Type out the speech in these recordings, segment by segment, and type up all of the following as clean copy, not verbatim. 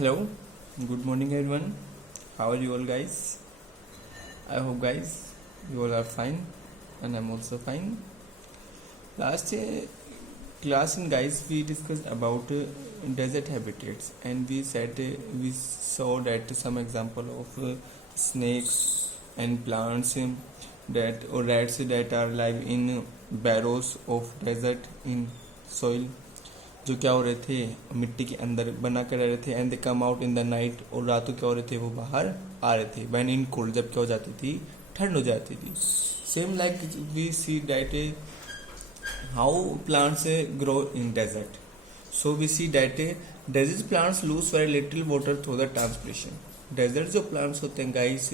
Hello, good morning everyone. How are you all guys? I hope guys you all are fine and I'm also fine. Last class in guys we discussed about desert habitats and we said we saw that some example of snakes and plants that or rats that are live in barrows of desert in soil जो क्या हो रहे थे मिट्टी के अंदर बना कर रह रहे थे and they come out in the night और रात को क्या हो रहे थे वो बाहर आ रहे थे व्हेन इन कोल्ड जब क्या हो जाती थी ठंड हो जाती थी same like we see that how plants grow in desert so we see that desert plants lose very little water through the transpiration desert जो प्लांट्स होते हैं गाइस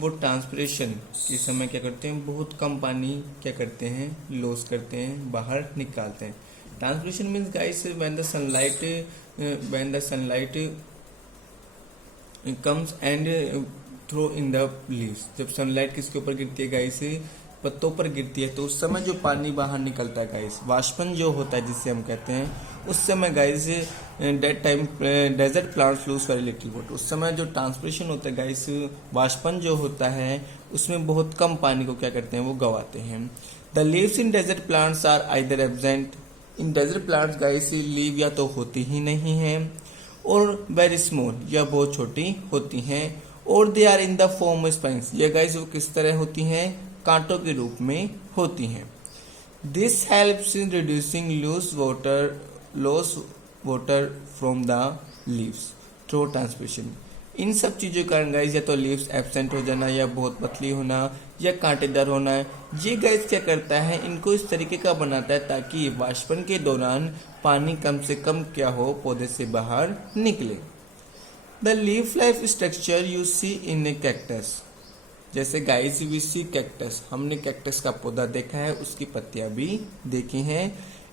वो ट्रांसपिरेशन के समय क्या करते हैं बहुत कम पानी क्या करते हैं लॉस करते हैं बाहर निकालते हैं transpiration means guys when the sunlight comes and throw in the leaves जब सनलाइट किसके ऊपर गिरती है गाइस पत्तों पर गिरती है तो उस समय जो पानी बाहर निकलता है गाइस वाष्पन जो होता है जिसे हम कहते हैं उस समय guys that time desert plants lose very little water उस समय जो ट्रांसपिरेशन होता है गाइस वाष्पन जो होता है उसमें बहुत कम पानी को क्या करते हैं वो गवाते हैं the leaves in desert plants are either absent in desert plants guys leave या तो होती ही नहीं है और वेरी स्मॉल या बहुत छोटी होती हैं और they are in the form of spines ये गाइस वो किस तरह होती हैं कांटों के रूप में होती हैं this helps in reducing loss water from the leaves through transpiration इन सब चीज़ों के कारण गाइस या तो लीव्स एब्सेंट हो जाना या बहुत पतली होना या कांटेदार होना ये गाइस क्या करता है इनको इस तरीके का बनाता है ताकि वाष्पन के दौरान पानी कम से कम क्या हो पौधे से बाहर निकले the leaf like structure you see in a cactus जैसे गाइस वी सी कैक्टस हमने कैक्टस का पौधा देखा है उसकी पत्तियां भी देखी हैं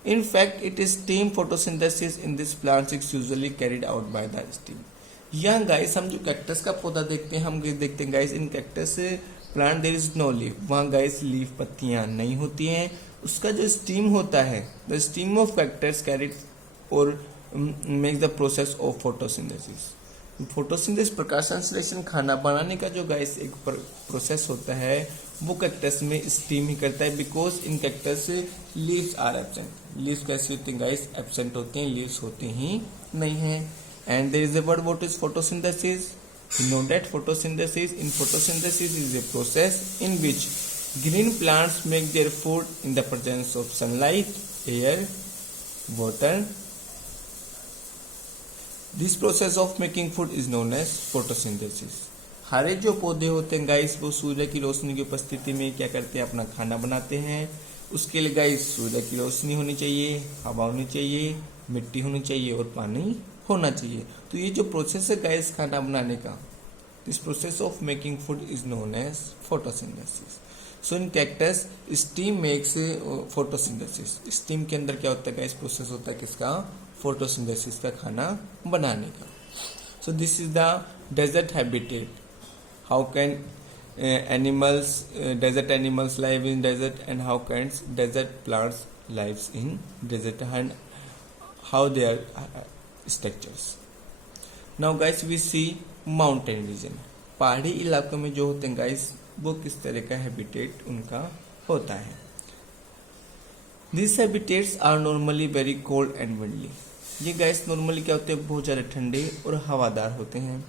in fact it is stem photosynthesis in this plants is usually carried out by the stem यहाँ गाइस हम जो कैक्टस का पौधा देखते हैं हम देखते हैं guys in cactus plant there is no leaf वहाँ गाइस लीफ पत्तियां नहीं होती हैं उसका जो स्टीम होता है the stem of cactus carried और make the process of photosynthesis photosynthesis प्रकाश संश्लेषण खाना बनाने का जो गाइस एक प्रोसेस होता है वो कैक्टस में स्टीम ही करता है because in cactus leaves are absent leaves कैसे होती हैं गाइस एब्सेंट होती हैं लीव्स होती ही नहीं है and there is a word what is photosynthesis you know that photosynthesis is a process in which green plants make their food in the presence of sunlight air water this process of making food is known as photosynthesis हरे जो पौधे होते हैं guys वो सूर्य की रोशनी की उपस्थिति में क्या करते हैं अपना खाना बनाते हैं उसके लिए गाइस सूर्य की रोशनी होनी चाहिए हवा होनी चाहिए मिट्टी होनी चाहिए और पानी होना चाहिए तो ये जो प्रोसेस है गाइस खाना बनाने का this process of making food is known as photosynthesis so in cactus stem makes photosynthesis stem के अंदर क्या होता है गाइस प्रोसेस होता है किसका फोटोसिंथेसिस का खाना बनाने का so this is the desert habitat how can animals desert animals live in desert and how can desert plants lives in desert and how they are structures now guys we see mountain region पहाड़ी इलाकों में जो होते हैं guys वो किस तरह का हैबिटेट उनका होता है these habitats are normally very cold and windy ये गाइस नॉर्मली क्या होते हैं बहुत ज़्यादा ठंडे और हवादार होते हैं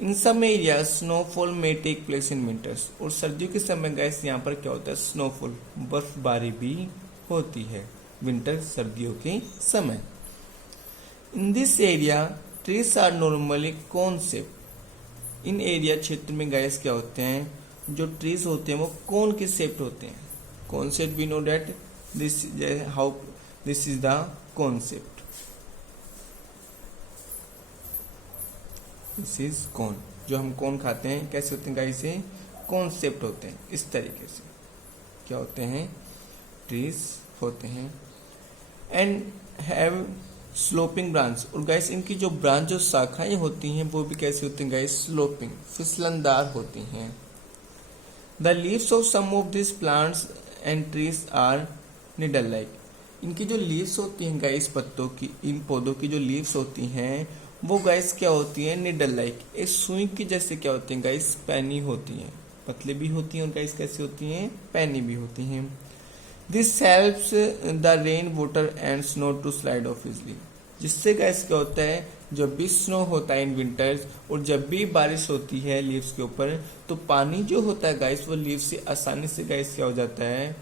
इन some areas snowfall may take place in winters और सर्दियों के समय गाइस यहाँ पर क्या होता है स्नोफॉल बर्फबारी भी होती है विंटर सर्दियों के समय in this area trees are normally cone shape in area क्षेत्र में गाइस क्या होते हैं जो ट्रीज होते हैं वो कौन के शेप्ड होते हैं concept we know that this how this is the concept this is cone जो हम कौन खाते हैं कैसे होते हैं गाइस ये कॉन्सेप्ट होते हैं इस तरीके से क्या होते हैं ट्रीज होते हैं एंड हैव स्लोपिंग ब्रांच और गाइस इनकी जो ब्रांच जो शाखाएं होती हैं वो भी कैसी होती हैं गाइस स्लोपिंग फिसलनदार होती हैं the leaves of some of this plants and trees are needle like इनकी जो लीव्स होती हैं गाइस पत्तों की इन पौधों की जो लीव्स होती हैं वो गाइस क्या होती है, निडल लाइक, एक सुई की जैसे क्या होती है गाइस, पैनी होती है, पतली भी होती हैं और गाइस कैसी होती हैं, पैनी भी होती हैं। This helps the rain water and snow to slide off easily, जिससे गाइस क्या होता है, जब भी स्नो होता है इन विंटर्स और जब भी बारिश होती है लीव्स के ऊपर, तो पानी जो होता है गाइस वो लीव्स से आसानी से गाइस क्या हो जाता है,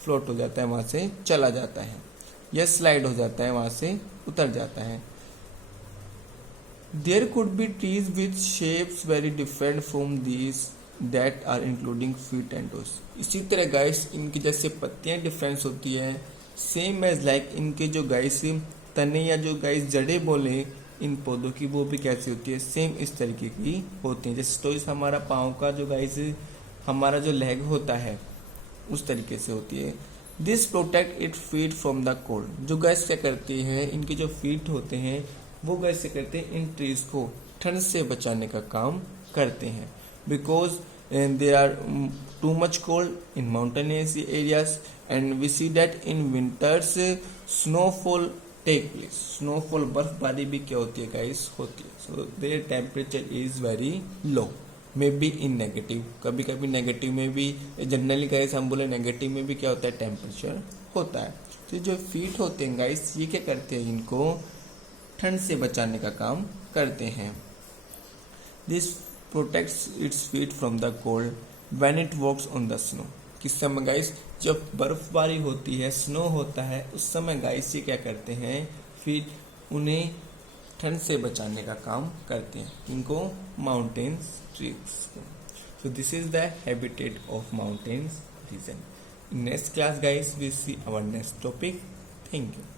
फ्लोट हो जाता है, वहां से चला जाता है या स्लाइड हो जाता है, वहां से उतर जाता है। There could be trees with shapes very different from these that are including feet and toes. इसी तरह गाइस इनकी जैसे पत्तियां डिफरेंस होती है, सेम एज लाइक इनके जो गाइस तने या जो गाइस जड़े बोले इन पौधों की, वो भी कैसी होती है, सेम इस तरीके की होती है। जैसे टोइस हमारा पाँव का जो गाइस हमारा जो लेग होता है उस तरीके से होती है। This protect it feet from the cold, जो गैस क्या करती है, इनके जो फीट होते हैं वो गैस क्या करते हैं, इन ट्रीज को ठंड से बचाने का काम करते हैं। Because there are too much cold in mountainous areas and we see that in winters snowfall take place, snowfall बर्फबारी भी क्या होती है गाइस, होती है। So there temperature is very low, maybe in negative, कभी कभी नेगेटिव में भी, जनरली गाइस हम बोले नेगेटिव में भी क्या होता है, टेम्परेचर होता है। तो जो फीट होते हैं गाइस ये क्या करते हैं, इनको ठंड से बचाने का काम करते हैं। This protects its feet from the cold when it walks on the snow. किस समय गाइस, जब बर्फबारी होती है, स्नो होता है, उस समय गाइस ये क्या करते हैं, फीट उन्हें ठंड से बचाने का काम करते हैं, इनको माउंटेन्स ट्रीज को। So this is the habitat of mountains region. In next class guys we see our next topic. Thank you.